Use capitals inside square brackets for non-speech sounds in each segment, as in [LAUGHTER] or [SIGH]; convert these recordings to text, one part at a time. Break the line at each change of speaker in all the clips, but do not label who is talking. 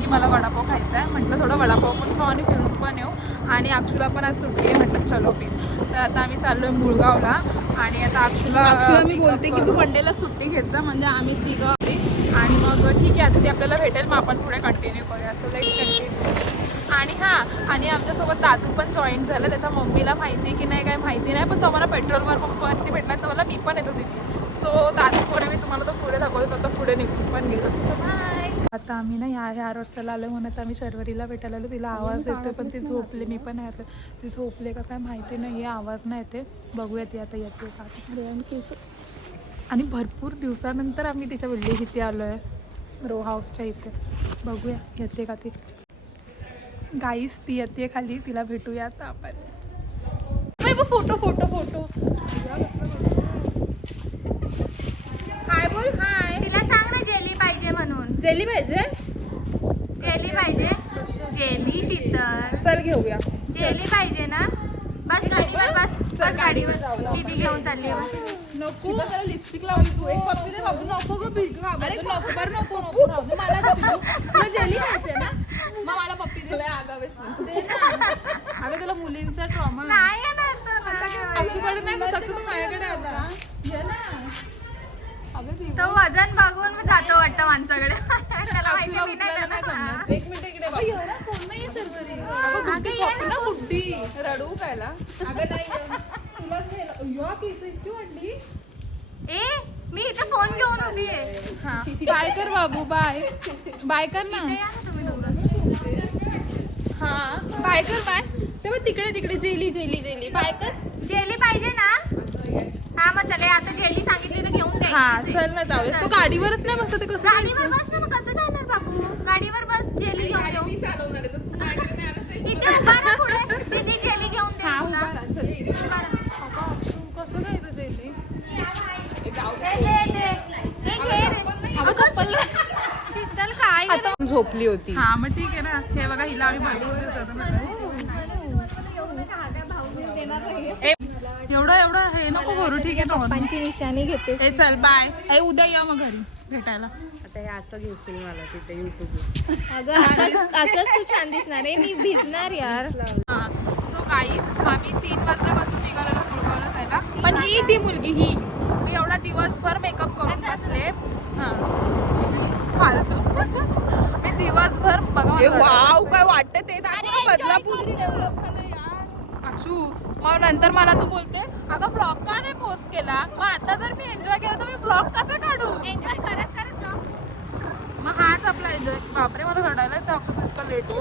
की मला वडापाव खायचा आहे. म्हटलं थोडं वडापाव पण खाऊ आणि फिरून पण येऊ. आणि अक्षुला पण आज सुट्टी आहे म्हटलं चलो पी. तर आता आम्ही चाललोय मुळगावला. आणि आता अक्षुला
अक्षुला मी बोलते की. तू मंडेला सुट्टी घेत जा म्हणजे आम्ही तिघं
आणि मग ठीक आहे आता ती आपल्याला भेटेल मग आपण पुढे कंटिन्यू करूया. असं लाईक कंटिन्यू आणि हां आणि आमच्यासोबत दादू पण जॉईन झालं. त्याच्या मम्मीला माहिती की नाही काय माहिती नाही पण तो मला पेट्रोलवर पंपवरती भेटला तर मला मी पण येतो तिथे. सो दादू पुढे मी तुम्हाला तो पुढे दाखवतो. तो पुढे निघून पण गेलो सो बाय आता आम्ही ना ह्या ह्या रस्त्याला आलो म्हणत आम्ही शर्वरीला भेटायला आलो. तिला आवाज देतोय पण ती झोपले. मी पण आहे. ती झोपले का काय माहिती नाही. आवाज नाही येते बघूया ती आता येते का? आणि भरपूर दिवसानंतर आम्ही तिच्या बिल्डिंग इथे आलो आहे. रो हाऊसच्या इथे. बघूया येते का ती? गाईस ती येते खाली. तिला भेटूया आता आपण फोटो फोटो फोटो हाय बोल हाय
तिला सांग ना जेली पाहिजे म्हणून
जेली पाहिजे?
जेली पाहिजे. जेली शीतल.
चल घेऊया.
जेली पाहिजे ना? बस गाडीवर बस. बस गाडीवर दीदी घेऊन चालली बस.
नको त्याला लिपस्टिक लावली तू. एक पप्पी दे बाबू नको ग भीक अरे नको बरं नको नको मला तू. तुला जेली खायचे ना? मग मला पप्पी दे. आगावेस पण तू. अगं तुला मुलींचा ट्रॉमा
नाही नाही.
पण अक्षू माझ्याकडे आला. ती
तो वजन बघून मग जातो वाटतं माणसाकडे त्याला माहिती नाही.
एक मिनिट इकडे बघ. अगं
ना
रडू कायला अगं नाही तुला या केस इतकी वाढली
ए मी इथे फोन घेऊन उभी आहे.
हा. बाय कर बाबू बाय. बाय कर ना.
इथे या ना तुम्ही दोघं.
हा. बाय कर बाय. तेव्हा तिकडे तिकडे जेली जेली जेली. बाय कर.
जेली पाहिजे ना. हा मग चले आता जेली सांगितली तर घेऊन
हा चल ना जाऊया तो गाडीवरच नाही बसत आहे, कसं
गाडीवर
जायचं?
बस ना मग कसं जाणार बाबू? गाडीवर बस जेली घेऊन येऊ
मी चालवणार आहे, तर तू गाडीवर नाही आलं तर-
इथे उभा राहा पुढे. दीदी जेली घेऊन दे
हा,
तुला.
उभा राहा, चल. कसं जायचं जेली. अगं चप्पल
शीतल काय
आता झोपली होती.
हा मग ठीक आहे ना. हे बघा हिला आम्ही एवढं एवढं हे नको भरू ठीक आहे normal.
पप्पांची निशाणी घेते.
ए चल बाय. ए उद्या या मग घरी भेटायला.
आता हे असं घेशील मला तिथे युट्यूबवर
अगं असंच असंच तू छान दिसणार आहे. मी भिजणार यार.
सो गाईज आम्ही तीन वाजल्यापासून निघालेलो मुळगावला जायला पण ही ती मुलगी ही. मी एवढा दिवसभर मेकअप करून बसले. हा. शी, फालतू. मी दिवसभर बघा मला
वाव काय वाटतं ते
दाखव ना, बदलापूर. अक्षू मग नंतर मला तू बोलते अगं ब्लॉग का नाही पोस्ट केला? मग आता जर मी एन्जॉय केला तर मी ब्लॉग कसा काढू?
एन्जॉय करत करत vlog
मग हाच आपला एन्जॉय बापरे मला रडायला अक्षू इतकं लेट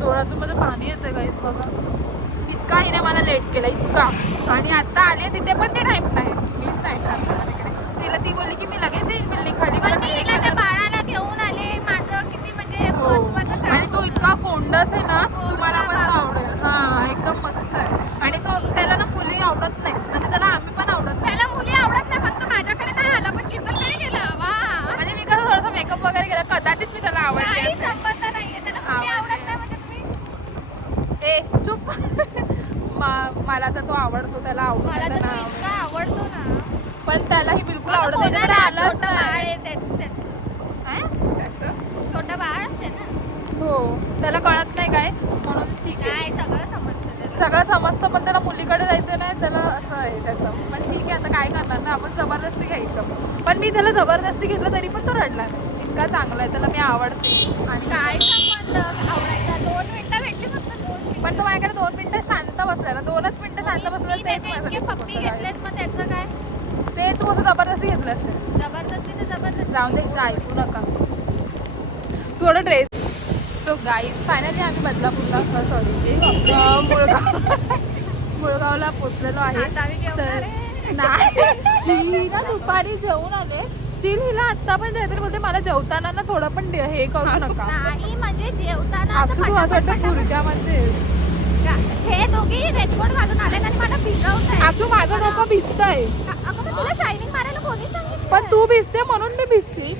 डोळ्यातून माझं पाणी येतं गाईस बघा. इतका हिने मला लेट केला इतका. आणि आता आले तिथे पण ते टाइम नाही मीच टाइम तिकडे तिला ती बोलली की मी लगेच येईन बिल्डिंग खाली
पण
मला
मी
building
हिला त्या
खाली-
बाळाला घेऊन आले माझं किती म्हणजे
हो.
महत्वाचं काम
आणि तो इतका कोंडस आहे ना
हो,
तुम्हाला पण तो
बाबा.
आवडेल हा एकदम मस्त आहे आणि तो त्याला ना मुली आवडत नाहीत आणि त्याला आम्ही पण आवडत नाही
त्याला मुली आवडत नाही पण तो माझ्याकडे नाही आला पण शीतलकडे गेला वा
म्हणजे मी कसं थोडंसं मेकअप वगैरे केला कदाचित मी त्याला आवडले
काही
असेल.
संबंध नाहीये त्याला मुली
आवडते.
आवडत नाही म्हणजे तुम्ही
ए चुप मा- मला तर तो आवडतो त्याला आवडतो
मला तर
त्याला
तो
आवडतो.
इतका आवडतो ना.
पण त्यालाही बिलकुल
माझं
आवडत
कोणाला
त्याच्याकडे आलंच
छोटं बाळ
नाही
आहे ते- ते-
हा?
छोटं बाळच आहे ना.
हो त्याला कळत नाही काय म्हणून ठीक आहे.
काय सगळं समजतं त्याला.
सगळं समजतं पण त्याला मुलीकडे जायचं नाही त्याला असं आहे त्याचं. पण ठीक आहे आता काय करणार ना आपण जबरदस्ती घ्यायचं. पण मी त्याला जबरदस्ती घेतलं तरी पण तो रडला नाही. इतका चांगला आहे त्याला मी आवडते. आणि
काय संबंध? आवडायचा. दोन मिनिटं भेटली फक्त दोन मिनिटं.
पण तो माझ्याकडे दोन शांत बसला ना दोनच मिनिटं शांत बसला तेच
त्याचे
माझ्यासाठी
इतके
खूप
पप्पी
मोठं आहे.
घेतलेत मग त्याचं काय?
ते तू असं जबरदस्ती घेतलं असेल.
जबरदस्ती तर जबरदस्ती.
जाऊन द्यायचं ऐकू नका. थोडं ड्रेस सो गाईज फायनली आम्ही बदलापूरला सॉरी [LAUGHS] मुळगाव मुळगावला पोचलेलो
आता आम्ही जेवणार आहे. [LAUGHS]
नाही. ही ना दुपारी जेवून आले. स्टील हिला आता पण जायचं बोलते मला जेवताना ना थोडं पण हे करू नका.
नाही म्हणजे जेवताना असं
असं वाटतं गुडघ्यामध्ये.
का- हे दोघी रेनकोट घालून आले आणि मला भिजवत आहे
अक्षू माझं डोकं भिजतंय.
अगं मग तुला शायनिंग मारायला कोणी सांगितलं?
पण तू भिजते म्हणून मी भिजते.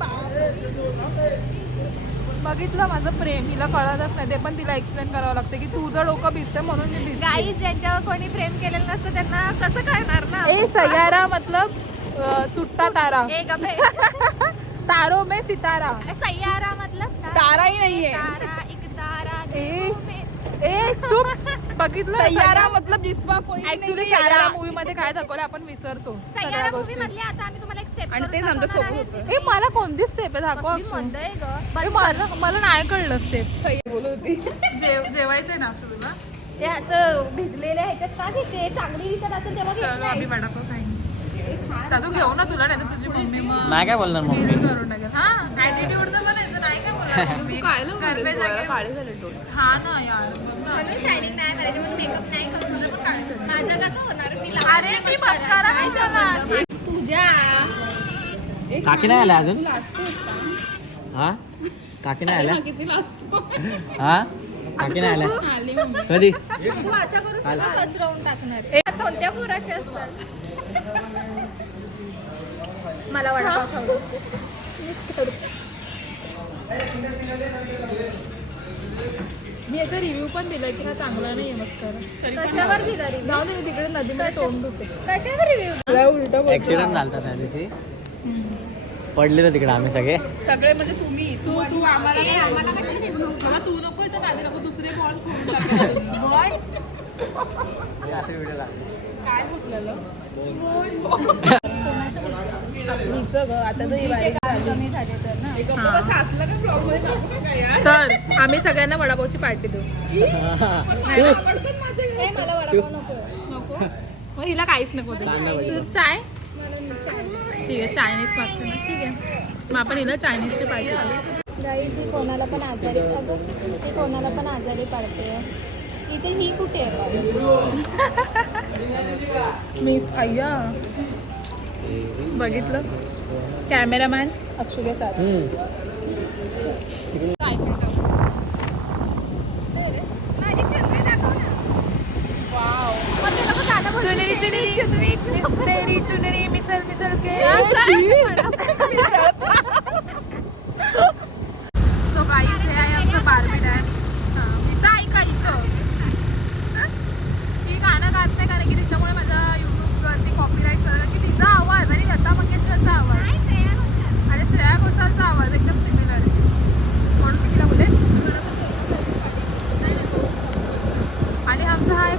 बघितलं माझं प्रेम हिला कळतच नाही. ते पण तिला एक्सप्लेन करावं लागतं की तुझं डोकं भिजते म्हणून मी भिजते.
गाईज ज्यांच्यावर कोणी प्रेम केलेलं नसतं त्यांना कसं कळणार ना?
ए सयारा मतलब अ, तुटता तारा.
ए गप्पे [LAUGHS]
तारो में सितारा.
सय्यारा मतलब
ताराही नाहीये
तारा एक तारा
ए.
मैं.
ए चुप. बघितलं
सय्यारा मतलब जिसमा कोई
ऍक्च्युली सयारा
यारा.
मूवी मध्ये काय दाखवलं आपण विसरतो सगळ्या गोष्टी.
मूवी मधली आता आम्ही तुम्हाला एक स्टेप
आणि तेच आमच्यासोबत होतं.
ए मला कोणती स्टेप आहे? दाखव ए, मला मला नाही कळलं स्टेप
बोलत होती.
जेव जेवायचंय ना तुला
ते असं भिजलेल्या ह्याच्यात का घेते? चांगली दिसत असेल तेव्हा घेत
आम्ही
नाही.
वडापाव दादू घेऊ ना तुला नाही तर तुझी मम्मी मग.
नाही काय बोलणार मम्मी?
करून टाकेल. हा ऍटिट्यूड तर बनायचं नाही काय बोलणार. [LAUGHS]
तू काय ना
कर्वे
बोलत, डोळ्याला
जागे-
काळे झाले डोळे.
हा ना यार. बघ ना.
म्हणून शायनिंग नाही करायची म्हणून मेकअप नाही करून तुझं पण काळजी होईल. माझं कसं होणार? मी लावते
अरे मी मस्कारा
काय
नाही लावला.
संबंध? तुझ्या
काकी नाही आल्या अजून? हा? काकी नाही आल्या? हा काकी नाही आल्या? कधी?
तू असं करून सगळं पसरवून टाकणार. आहे. कोणत्या पुराचे असतात? मला खाऊ
मी याचा रिव्ह्यू पण दिलाय की हा चांगला नाहीये मस्कारा
कशावर दिला रिव्ह्यू
जाऊ दे मी तिकडे नदीमध्ये तोंड धुते.
कशावर रिव्ह्यू
उलट
ऍक्सिडेंट झालता त्या दिवशी. पडले तर तिकडे आम्ही सगळे.
सगळे म्हणजे तुम्ही तू तू आम्हाला
आम्हाला कशाला रिव्ह्यू
हा, तू नको नादी नको दुसरे बॉल [LAUGHS] फोडून टाकेल. काय फुटलेलं
नीचं ग आता तर
कमी झाले. तर ना.
सासला काय ब्लॉगमध्ये टाकू नका यार?
तर आम्ही सगळ्यांना वडापावची पार्टी देऊ.
मला वडापाव नको.
नको? मग हिला काहीच नको चाय? ठीक आहे चायनीज मागते ना. ठीक आहे. मग आपण हिला चायनीजची पार्टी देऊ.
गाईज ही कोणाला पण आजारी अगं ही कोणाला पण आजारी पडते. इथे ही कुठे आहे
मी अय्या [LAUGHS] बघितलं? कॅमेरामॅन अक्षुगे साथ. काय चुनरी चुनरी तेरी चुनरी मिसल मिसल के. [LAUGHS] [LAUGHS] तो गाईज हे आहे आमचं बार्बी डॅम हिचं ऐका हिचं हं? कारण की तिच्यामुळे माझ्या युट्यूबवरती कॉपीराईट सगळं की तिचा आवाज आणि लता मंगेशकरचा आवाज. आणि श्रेया घोषालचा आवाज एकदम सिमिलर आहे. म्हणून मी तिला बोले आणि आमचा हा आहे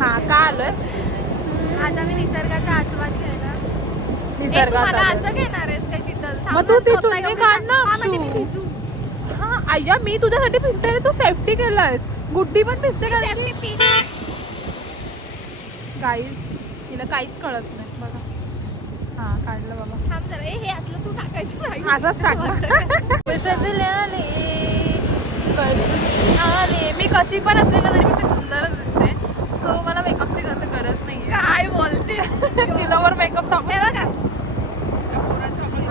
हा का आलोय?
आज आम्ही निसर्गाचा आस्वाद घ्यायला
आलोय.
असं घेणार आहेस थांब
मग तू चुन्नी काढ ना,
हा,
अय्या मी तुझ्यासाठी भिजते तू सेफ्टी केलायस. गुड्डी पण भिजते का. गाईज तिला काहीच कळत नाही. बघा. हा काढलं बाबा
हे असलं तू टाकायचं.
असाच टाकला आले. मी कशी पण असले ना तरी मी सुंदरच दिसते. सो मला मेकअपची गरज गरज नाही
काय बोलते?
तिला वर मेकअप टाकून
हे बघा.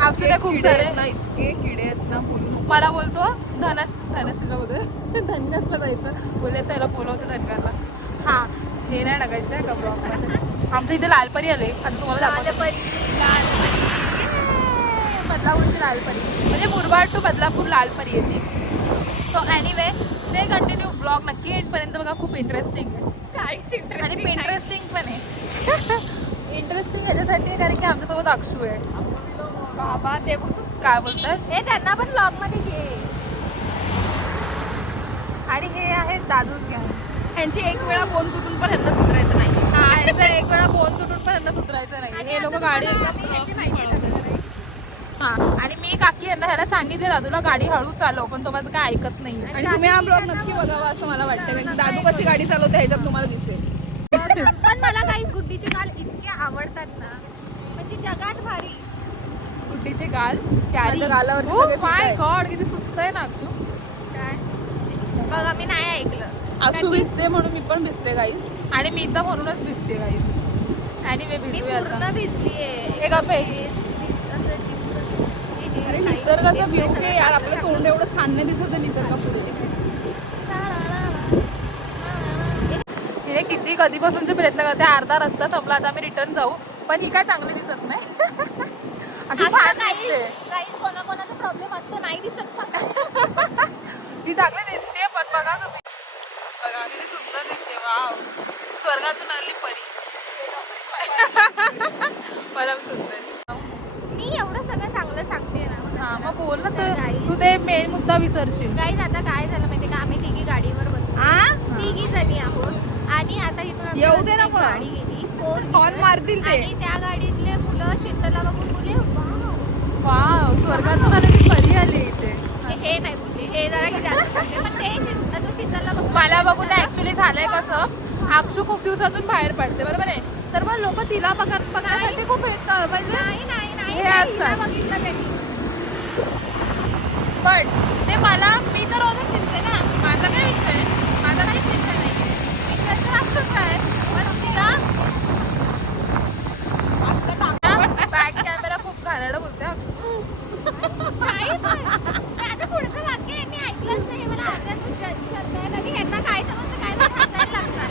अक्षरा खूप सारे
इतके किडे आहेत ना
मला बोलतो धनश धनशीला बोलतो धनगरला जायचं. बोलले त्याला बोलवतो धनगरला हा हे नाही टाकायचं आहे का ब्लॉग आमच्या इथे लालपरी आले आता तुम्हाला.
लालपरी.
बदलापूरची लालपरी. म्हणजे मुरबाड टू बदलापूर लालपरी येते so anyway stay continue blog नक्की एंडपर्यंत बघा खूप इंटरेस्टिंग आहे. आणि. इंटरेस्टिंग पण आहे. इंटरेस्टिंग ह्याच्यासाठी आहे कारण की आमच्यासोबत अक्षू आहे.
बाबा ते.
काय बोलतात?
ए त्यांना पण ब्लॉगमध्ये घे.
आणि हे आहेत दादूच घ्या.
ह्यांची एक वेळा बोन तुटून पण ह्यांना सुधारायचं नाही.
एक वेळा बोन तुटून पण यांना सुधरायचं नाही. हे लोक गाडी. हा. आणि मी काकी यांना ह्याला सांगितले दादूला गाडी हळू चालव पण तो माझं काय ऐकत नाही.
आणि तुम्ही हा ब्लॉग नक्की बघावा असं मला वाटतं कारण की दादू कशी गाडी चालवते ह्याच्यात तुम्हाला दिसेल.
पण मला काही गुड्डीचे गाल इतके आवडतात ना. म्हणजे जगात भारी.
गुड्डीचे गाल
गालावरती फिट
माय. गॉड किती सुस्त आहे ना अक्षू.
बघा मी नाही ऐकलं.
अक्षू भिजते म्हणून मी पण भिजते गाईस
आणि मी तर म्हणूनच भिजते काही आणि मी
पूर्ण भिजलीये.
हे गप्पे
असं चिपकून. हे नाही.
निसर्गाचा व्ह्यू घे यार. आपलं तोंड एवढं छान नाही दिसत आहे निसर्गा पुढे
हिने किती कधीपासूनचे प्रयत्न करते. अर्धा रस्ता संपला आता आम्ही रिटर्न जाऊ. पण ही काय चांगली दिसत नाही.
काही कोणाकोणाचा प्रॉब्लेम तो नाही दिसत.
ती [LAUGHS] चांगली दिसते. बघा तुम्ही. बघा किती सुंदर दिसते. वाव. स्वर्गातून आली परी. [LAUGHS] परम सुंदर.
मी एवढं सगळं चांगलं सांगते ना मग
हा बोल ना
तर
तू ते मेन मुद्दा विसरशील.
Guys, आता काय झालं माहिती का? आम्ही तिघी गाडीवर बसलो. तिघी जणी आहोत. आणि आता इथून
येऊ दे ना.
गाडी गेली. फोर
Horn मारतील ते.
आणि त्या गाडीतले मुलं शीतलला बघून बोलले "वाव."
वाव स्वर्गातून आलेली परी आली इथे.
हे नाही हे जरा बघून
मला बघून ऍक्च्युली झालंय कसं अक्षू खूप दिवसातून बाहेर पडते बरोबर आहे? तर मग लोक तिला पकड पकडण्यासाठी खूप म्हणजे
नाही नाही नाही
हे
नाही,
असतात. पण ते मला मी तर रोजच दिसते ना. माझा काय विषय माझा काहीच विषय नाहीये. विषय तर अक्षूच आहे. पण तिला बॅक कॅमेरा खूप घालायला बोलते अक्षू
नाही पण. पण आता पुढचं वाक्य यांनी ऐकलंच नाही मला अर्ध्यातून जज करतायत आणि ह्यांना काय समजतं काय माहिती हसायला लागतात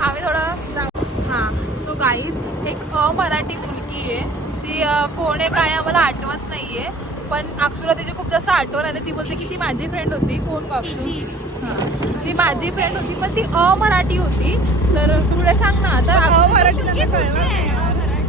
आम्ही थोडं जाऊ हां सो गाईज एक अमराठी मुलगी आहे ती आहे काय आम्हाला आठवत नाहीये. पण अक्षूला तिची खूप जास्त आठवण आली. ती बोलते की ती माझी फ्रेंड होती. कोण गं अक्षू. ती माझी फ्रेंड होती पण ती अमराठी होती. तर पुढे सांग ना. तर अमराठी
आहे?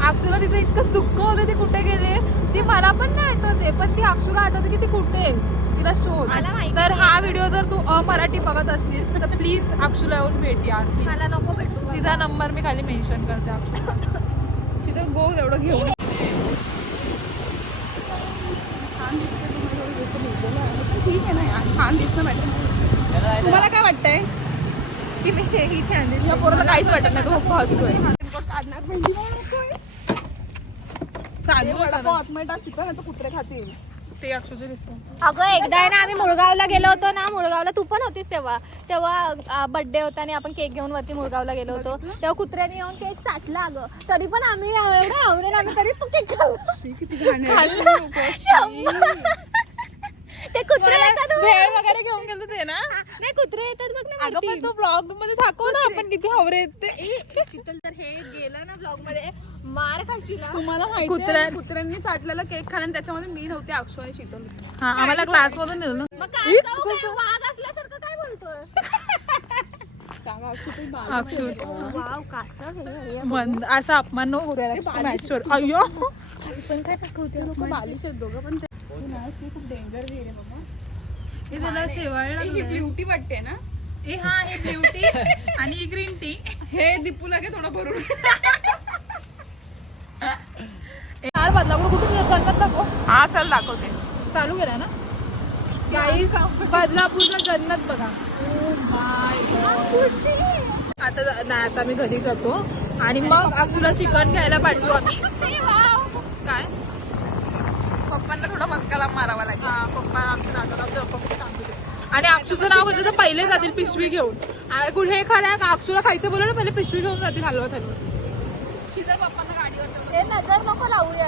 अक्षूला तिचं इतकं दुःख होतं ती कुठे गेले? ती मला पण नाही आठवते पण ती अक्षूला आठवते की ती कुठे आहे? तिला शोध. तर
आहे.
हा व्हिडिओ जर तू अमराठी बघत असशील तर प्लीज अक्षूला येऊन भेट.
बघ.
तिचा नंबर मी खाली मेन्शन करते अक्षरशः
शीतल गो एवढं घेऊन ठीक आहे ना यार छान दिसतं मॅडम. तुम्हाला काय वाटतंय?
की मी ही छान दिसते.
या पोराला काहीच वाटत नाही तो खूप हसतोय. काढणार.
चालू
कुत्रे खातील.
ते अक्षरशः दिसतं
अगं एकदा आहे ना आम्ही मुळगावला गेलो होतो ना मुळगावला तू पण होतीस तेव्हा. तेव्हा बर्थडे होता आणि आपण केक घेऊन वरती मुळगावला गेलो होतो. तेव्हा कुत्र्याने येऊन केक चाटला अगं. तरी पण आम्ही एवढं आवडेल आम्ही तरी तो केक खाल्ला. ते कुत्रे येतात बघ.
भेळ वगैरे घेऊन गेलो ते ना.
नाही कुत्रे येतात बघ ना
अगं
वरती.
पण तो ब्लॉगमध्ये दाखव ना आपण किती हवरे आहेत ते.
ए, शीतल तर हे गेलं ना ब्लॉगमध्ये. मार खाशील हा.
तुम्हाला माहिती
कुत्र्या-
आहे, कुत्र्यांनी चाटलेला केक खाल्ला आणि त्याच्यामध्ये मी नव्हते अक्षु आणि शीतल.
हा आम्हाला क्लास मधून दिलं ना
मग काय जाऊ काय, वाघ असल्यासारखं काय बोलतोय?
त्यामुळे अक्षु खूप बारीक
अक्षू.
वाव कासव हे.
बंद असा अपमान न करू मॅचवर अय्यो.
पण काय दाखवते
लोक बालिश आहेत दोघं पण ते. अशी खूप डेंजर गेले बाबा
त्याला शेवाळ
ही ब्ल्युटी वाटते ना.
ए हा हे ब्ल्युटी आणि ही ग्रीन टी.
हे दीपू लागे थोडं भरून. बदलापूर कुठे गणपत दाखव
हा चल दाखवते.
चालू केला ना?
गाईस बदलापूरला जन्नत बघा. आता नाही आता मी घरी जातो. आणि मग अक्षूला चिकन घ्यायला पाठवू आम्ही.
पप्पांना थोडा मस्काला मारावा लागला.
हा पप्पा आमच्या दादाला पप्पा खूप सांगू दे. आणि अक्षूचं नाव घेतलं तर पहिले जातील पिशवी घेऊन. हे खरं आहे का अक्षूला खायचं बोललं ना पहिले पिशवी घेऊन जातील हलवत हलवत
शिजर पप्पांना गाडीवर ठेवलं.
हे नजर नको लावूया.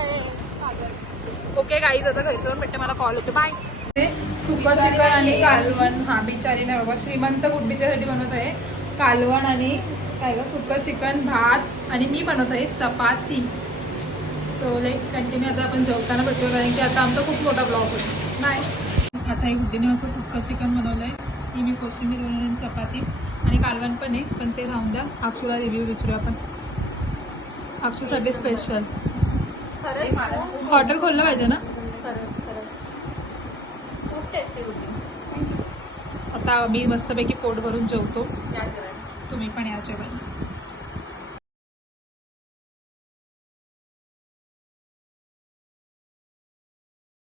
ओके गाईज आता घरी जाऊन भेटते मला कॉल होते. बाय सुकं चिकन आणि कालवण. हा बिचारीने बाबा श्रीमंत गुड्डीच्यासाठी बनवत आहे. कालवण आणि काय ग सुकं चिकन भात आणि मी बनवत आहे चपाती. सो लेट्स कंटिन्यू आता आपण जेवताना भेटतो कारण की आता आमचा खूप मोठा ब्लॉग होतो. बाय आता एक गुड्डीने असं सुकं चिकन बनवलं आहे ती मी कोशिंबीर बनवून चपाती आणि कालवण पण आहे पण ते राहून द्या. अक्षूला रिव्ह्यू विचारू आपण. अक्षूसाठी स्पेशल हॉटेल खोललं पाहिजे ना?
खरंच खरंच. खूप टेस्टी होती.
आता मी मस्तपैकी पोट भरून जेवतो. तुम्ही पण या जेवण